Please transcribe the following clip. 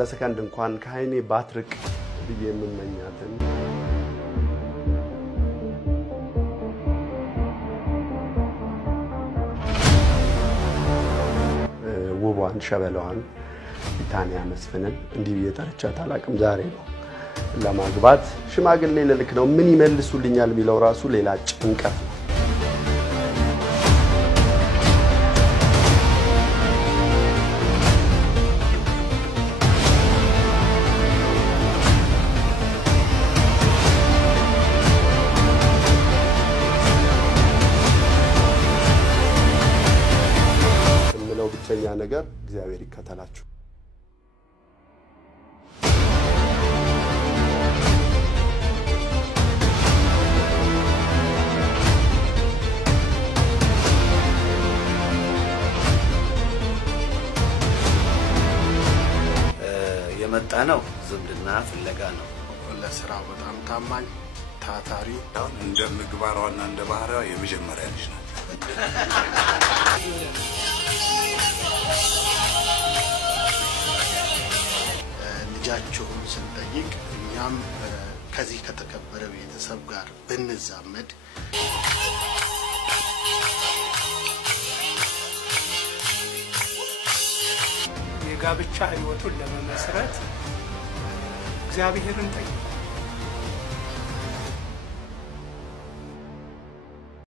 ለሰከንድ እንኳን ከአይኔ ባትርቅ ብዬ የምመኛትን ውቧን ሸበላዋን ቢታንያ መስፍንን እንዲህ እየጠረቻት አላቅም ዛሬ ነው ለማግባት ሽማግሌ ልልክ ነው ምን ይመልሱልኛል ቢለው ራሱ ሌላ ጭንቀት ነው ብቸኛ ነገር እግዚአብሔር ይከተላችሁ የመጣ ነው ዝምድና ፍለጋ ነው ለስራው በጣም ታማኝ ታታሪ እንደ ምግባሯና እንደ ባህሪዋ የመጀመሪያ ልጅ ናት ልጃቸውን ስንጠይቅ እኛም ከዚህ ከተከበረ ቤተሰብ ጋር ብንዛመድ የጋብቻ ህይወቱን ለመመስረት እግዚአብሔርን ጠይቁ